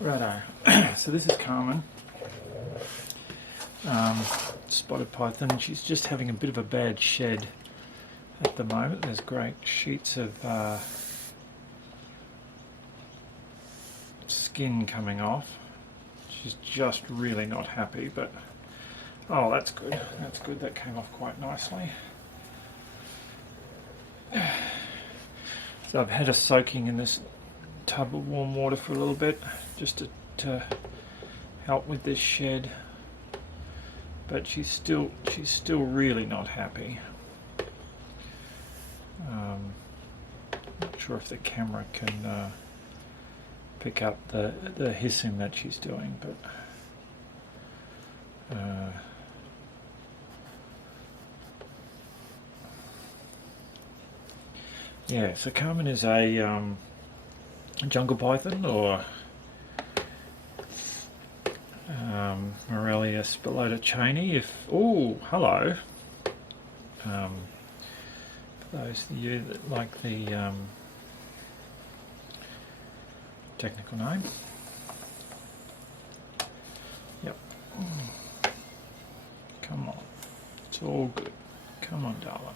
Righto. So this is Carmen, spotted python. She's just having a bit of a bad shed at the moment. There's great sheets of skin coming off. She's just really not happy, but oh, that's good. That's good. That came off quite nicely. So I've had her soaking in this tub of warm water for a little bit, just to help with this shed. But she's still really not happy. Not sure if the camera can pick up the hissing that she's doing, but yeah. So Carmen is a jungle python, or Morelia spilota cheney. Hello. For those of you that like the technical name. Yep. Come on. It's all good. Come on, darling.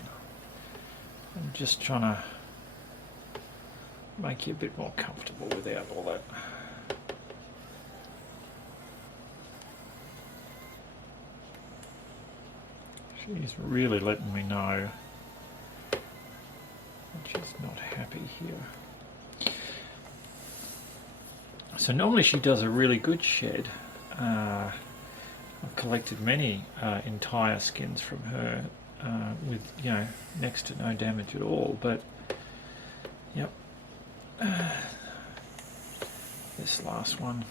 I'm just trying to make you a bit more comfortable without all that. She's really letting me know that she's not happy here. So normally she does a really good shed. I've collected many entire skins from her with, next to no damage at all, but yep. This last one,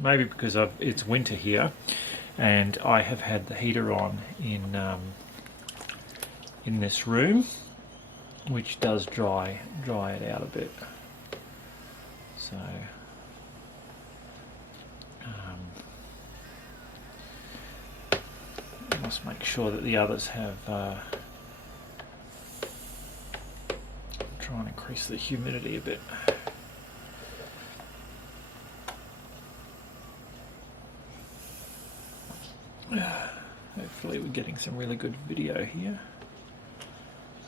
maybe because it's winter here and I have had the heater on in this room, which does dry it out a bit. So I must make sure that the others have try and increase the humidity a bit. Hopefully we're getting some really good video here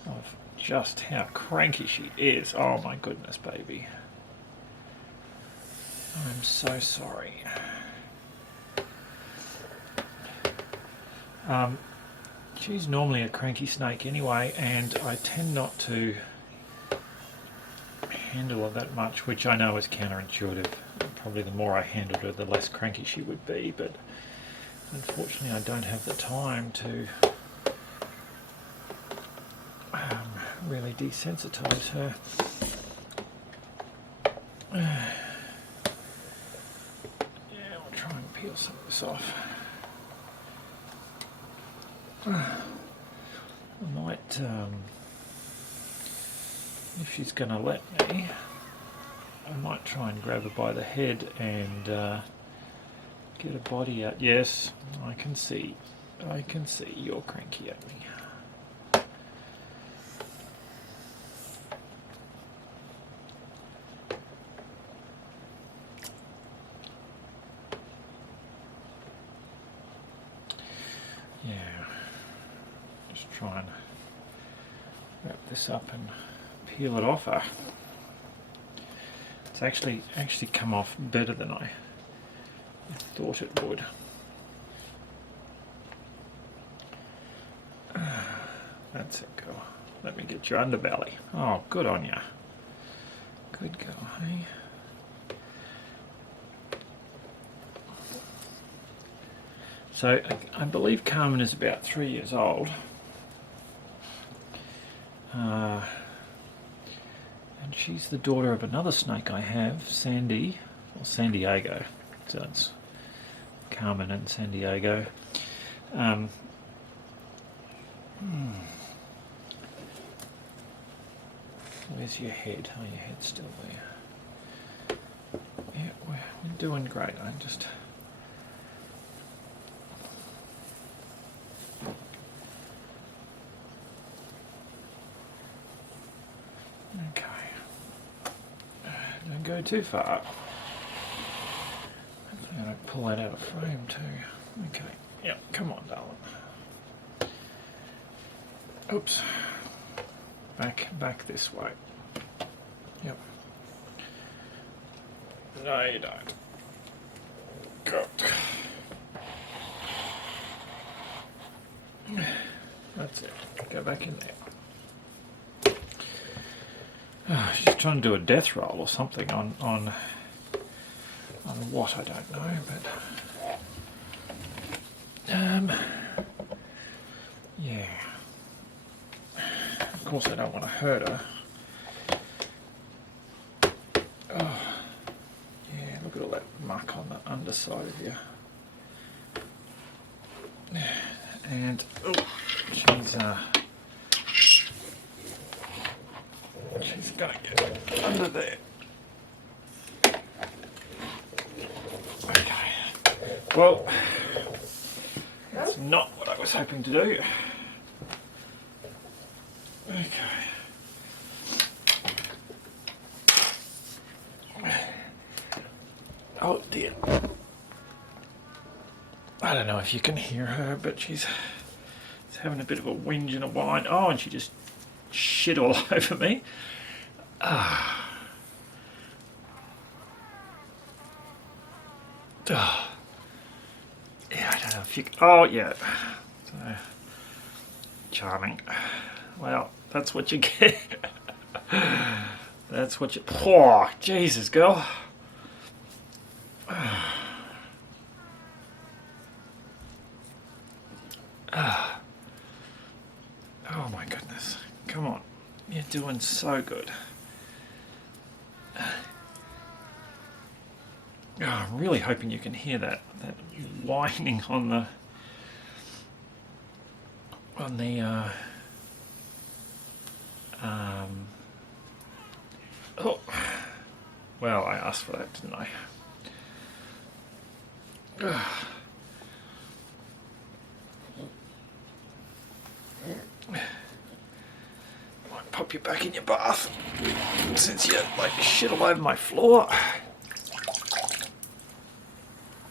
of just how cranky she is. Oh my goodness, baby. I'm so sorry. She's normally a cranky snake anyway, and I tend not to handle her that much, which I know is counterintuitive. Probably the more I handled her, the less cranky she would be, but unfortunately I don't have the time to really desensitize her. Yeah, I'll try and peel some of this off. I might, if she's going to let me, I might try and grab her by the head and get her body out. Yes, I can see you're cranky at me. Yeah, just try and wrap this up and peel it off her. It's actually come off better than I thought it would. That's it, girl. Let me get your underbelly. Oh, good on ya. Good girl, hey? So I believe Carmen is about 3 years old. And she's the daughter of another snake I have, San Diego. So it's Carmen and San Diego. Where's your head? Oh, your head's still there. Yeah, we're doing great. I'm just... Okay. Don't go too far. And I pull that out of frame too. Okay, yep, come on, darling. Oops. Back this way. Yep. No, you don't. Good. That's it. Go back in there. Oh, she's trying to do a death roll or something on what, I don't know, but yeah. Of course, I don't want to hurt her. Oh, yeah. Look at all that muck on the underside of you. And oh, she's gonna get under there. Okay. Well, that's not what I was hoping to do. Okay. Oh dear. I don't know if you can hear her, but she's having a bit of a whinge and a whine. Oh, and she just shit all over me. Ah. Oh. Yeah, I don't know if you... Oh, yeah. So, charming. Well, that's what you get. That's what you... Oh, Jesus, girl. Oh my goodness. Come on. You're doing so good. Oh, I'm really hoping you can hear that whining on the oh, well, I asked for that, didn't I? Might pop you back in your bath since you like shit all over my floor.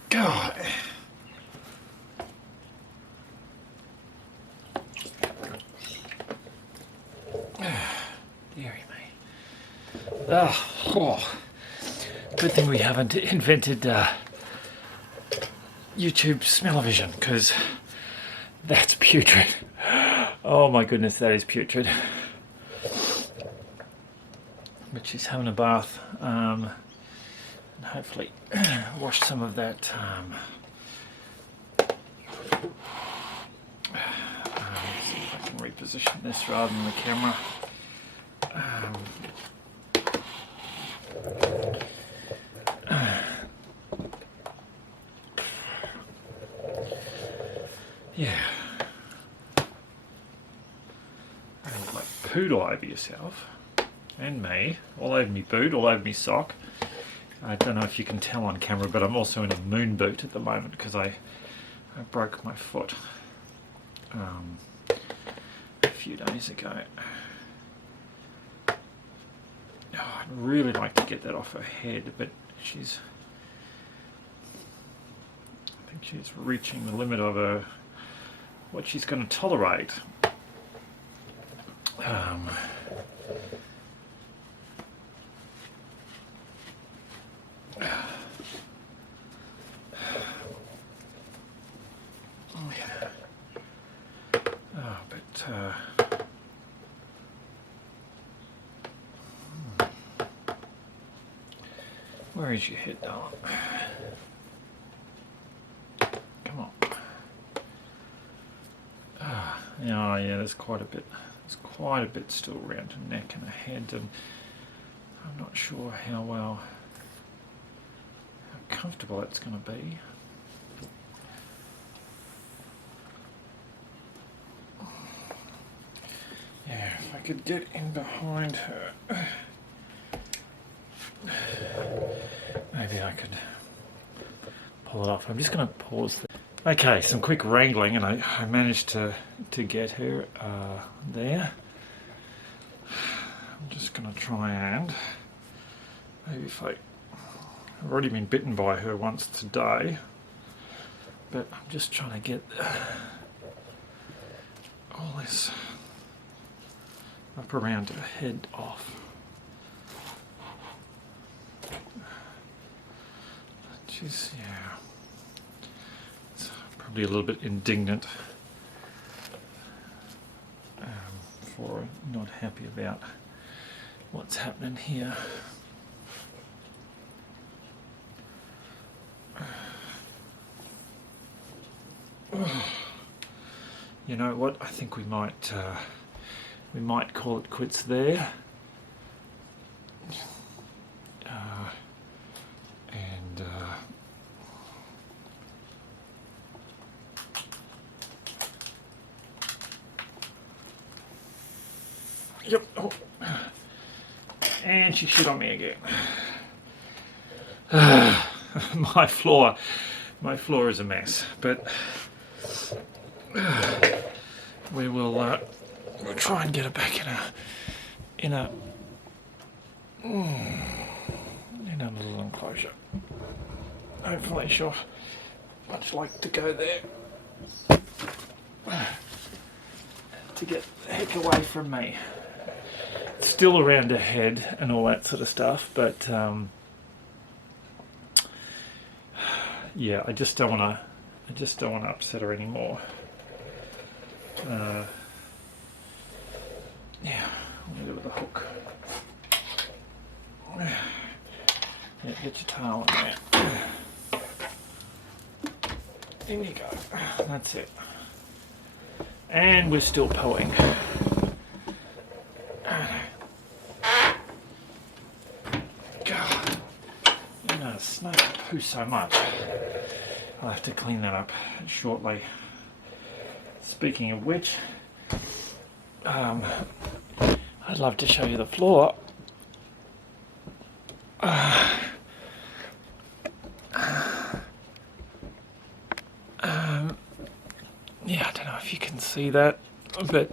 God. Deary me. Oh. Good thing we haven't invented YouTube smell-o-vision, because that's putrid. Oh my goodness, that is putrid. But she's having a bath, and hopefully wash some of that. See if I can reposition this rather than the camera. Yeah. Like pooed all over yourself. And me. All over me boot, all over me sock. I don't know if you can tell on camera, but I'm also in a moon boot at the moment because I broke my foot a few days ago. Oh, I'd really like to get that off her head, but I think she's reaching the limit of what she's going to tolerate. Where is your head, darling? Come on. Oh yeah, there's quite a bit. There's quite a bit still around her neck and her head, and I'm not sure how comfortable it's going to be. Yeah, if I could get in behind her. Maybe I could pull it off. I'm just going to pause there. Okay, some quick wrangling, and I managed to get her there. I'm just going to try and maybe if I I've already been bitten by her once today, but I'm just trying to get all this up around her head off. She's, yeah, it's probably a little bit indignant for her, not happy about what's happening here. You know what? I think we might call it quits there. Yep. Oh. And she shit on me again. My floor is a mess, but we'll try and get her back in a little enclosure. Hopefully she'll much like to go there to get the heck away from me. Still around her head and all that sort of stuff, but yeah, I just don't want to upset her anymore. Yeah, I'm gonna go with a hook. Yeah, get your tail in there. In you go. That's it. And we're still pulling. God, you know, snake poo so much. I'll have to clean that up shortly. Speaking of which, I'd love to show you the floor. Yeah, I don't know if you can see that, but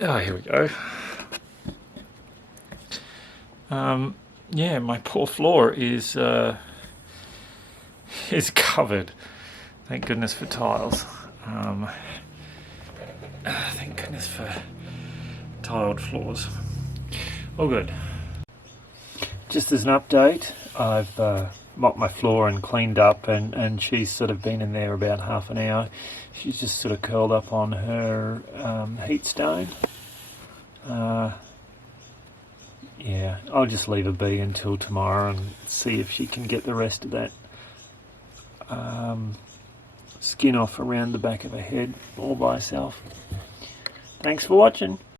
oh, here we go. Yeah, my poor floor is covered. Thank goodness for tiles. Thank goodness for tiled floors. All good. Just as an update, I've mopped my floor and cleaned up, and she's sort of been in there about half an hour. She's just sort of curled up on her heat stone. Yeah, I'll just leave her be until tomorrow and see if she can get the rest of that skin off around the back of her head all by herself. Thanks for watching.